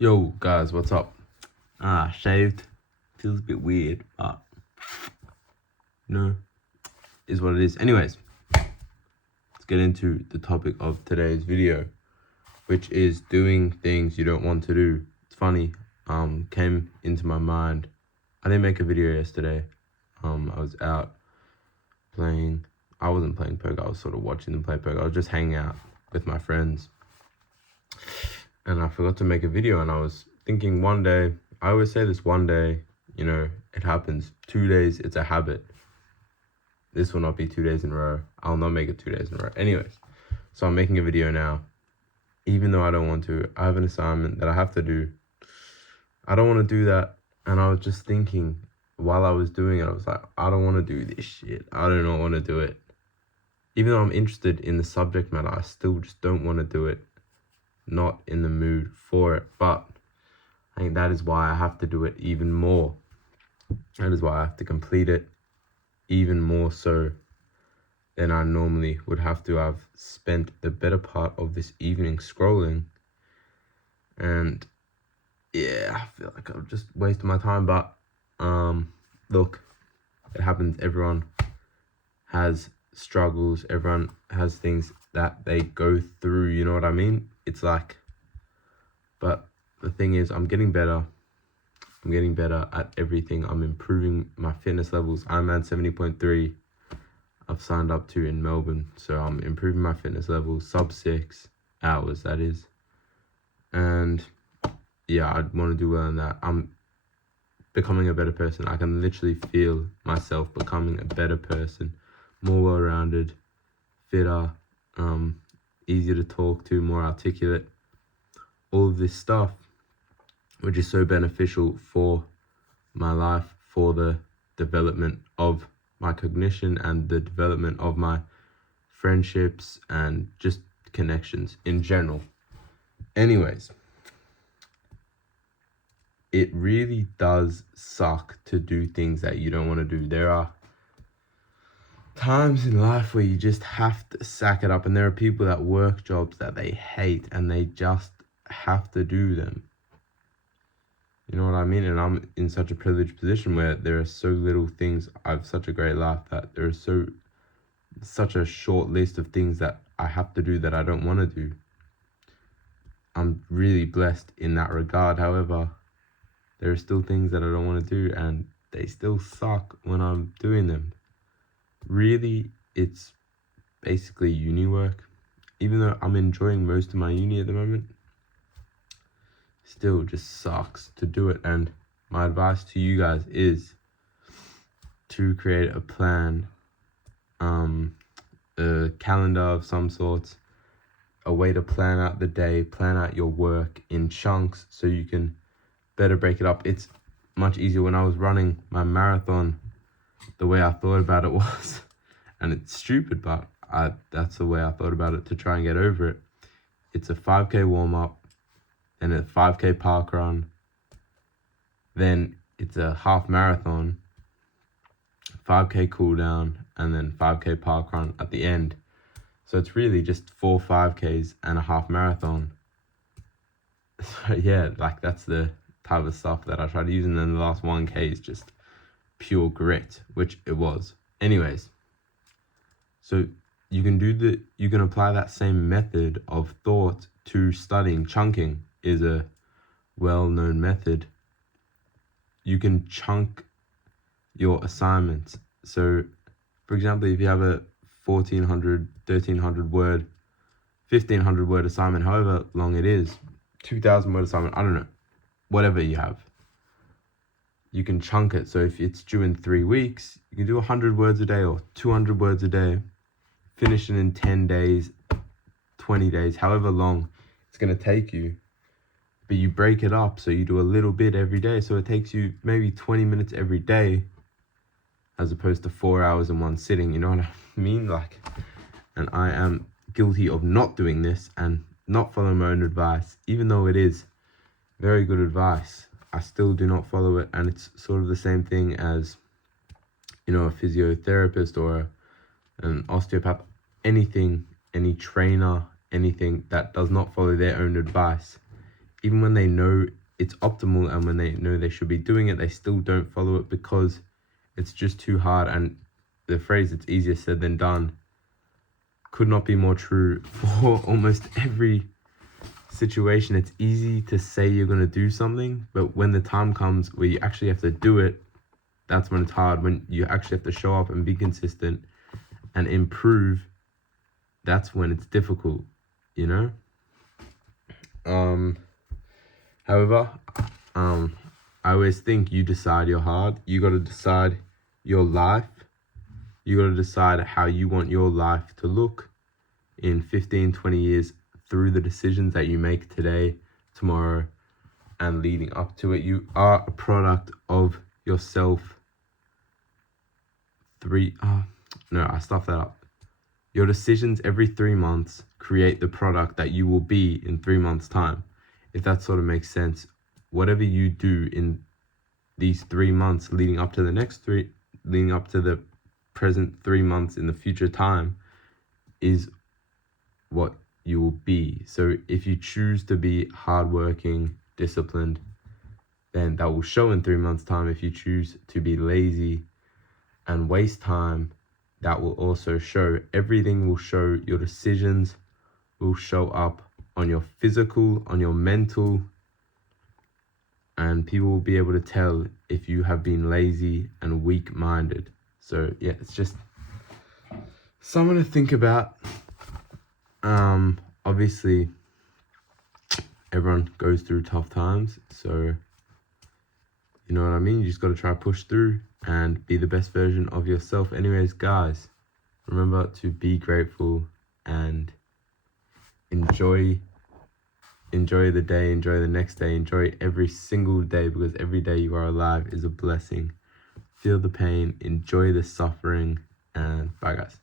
Yo, guys, what's up? Shaved. Feels a bit weird, but no, is what it is. Anyways, let's get into the topic of today's video, which is doing things you don't want to do. It's funny, came into my mind. I didn't make a video yesterday. I was out playing. I wasn't playing poker. I was sort of watching them play poker. I was just hanging out with my friends, and I forgot to make a video. And I was thinking one day. I always say this: one day, it happens. 2 days, it's a habit. This will not be 2 days in a row. I'll not make it 2 days in a row. Anyways, so I'm making a video now. Even though I don't want to, I have an assignment that I have to do. I don't want to do that. And I was just thinking, while I was doing it, I was like, I don't want to do this shit. I do not want to do it. Even though I'm interested in the subject matter, I still just don't want to do it. Not in the mood for it. But I think that is why I have to do it even more. That is why I have to complete it even more so than I normally would have to. I've spent the better part of this evening scrolling, and yeah, I feel like I've just wasted my time. But look, it happens. Everyone has struggles. Everyone has things that they go through. You know what I mean? It's like, but the thing is, I'm getting better. I'm getting better at everything. I'm improving my fitness levels. I'm at 70.3. I've signed up to in Melbourne. So I'm improving my fitness levels, sub 6 hours, that is. And yeah, I want to do well in that. I'm becoming a better person. I can literally feel myself becoming a better person, more well-rounded, fitter, easier to talk to, more articulate. All of this stuff, which is so beneficial for my life, for the development of my cognition and the development of my friendships and just connections in general. Anyways, it really does suck to do things that you don't want to do. There are times in life where you just have to sack it up, and there are people that work jobs that they hate and they just have to do them. You know what I mean? And I'm in such a privileged position where there are so little things. I have such a great life that there is such a short list of things that I have to do that I don't want to do. I'm really blessed in that regard. However, there are still things that I don't want to do, and they still suck when I'm doing them. Really, it's basically uni work. Even though I'm enjoying most of my uni at the moment, still just sucks to do it. And my advice to you guys is to create a plan, a calendar of some sorts, a way to plan out the day, plan out your work in chunks so you can better break it up. It's much easier. When I was running my marathon, the way I thought about it was, and it's stupid, but that's the way I thought about it to try and get over it. It's a 5K warm-up, then a 5K park run, then it's a half marathon, 5K cool down, and then 5K park run at the end. So it's really just 4 5Ks and a half marathon. So yeah, like that's the type of stuff that I try to use. And then the last 1K is just pure grit, which it was. Anyways, so you can apply that same method of thought to studying. Chunking is a well-known method. You can chunk your assignments. So, for example, if you have a 1,400, 1,300 word, 1,500 word assignment, however long it is, 2,000 word assignment, I don't know, whatever you have, you can chunk it. So if it's due in 3 weeks, you can do 100 words a day or 200 words a day, finish it in 10 days, 20 days, however long it's going to take you. But you break it up, so you do a little bit every day. So it takes you maybe 20 minutes every day, as opposed to 4 hours in one sitting. You know what I mean? Like, and I am guilty of not doing this and not following my own advice, even though it is very good advice. I still do not follow it, and it's sort of the same thing as, a physiotherapist or an osteopath, anything, any trainer, anything that does not follow their own advice even when they know it's optimal and when they know they should be doing it, they still don't follow it because it's just too hard. And the phrase, it's easier said than done, could not be more true for almost every situation. It's easy to say you're going to do something, but when the time comes where you actually have to do it, that's when it's hard. When you actually have to show up and be consistent and improve, that's when it's difficult, you know? However, I always think you decide your hard. You got to decide your life. You got to decide how you want your life to look in 15, 20 years through the decisions that you make today, tomorrow, and leading up to it. You are a product of yourself. I stuffed that up. Your decisions every 3 months create the product that you will be in 3 months' time. If that sort of makes sense, whatever you do in these 3 months leading up to the present 3 months in the future time is what you will be. So if you choose to be hardworking, disciplined, then that will show in 3 months' time. If you choose to be lazy and waste time, that will also show. Everything will show. Your decisions will show up on your physical, on your mental, and people will be able to tell if you have been lazy and weak-minded. So yeah, it's just something to think about. Obviously, everyone goes through tough times, so you know what I mean? You just got to try to push through and be the best version of yourself. Anyways, guys, remember to be grateful and enjoy the day, enjoy the next day, enjoy every single day, because every day you are alive is a blessing. Feel the pain, enjoy the suffering, and bye, guys.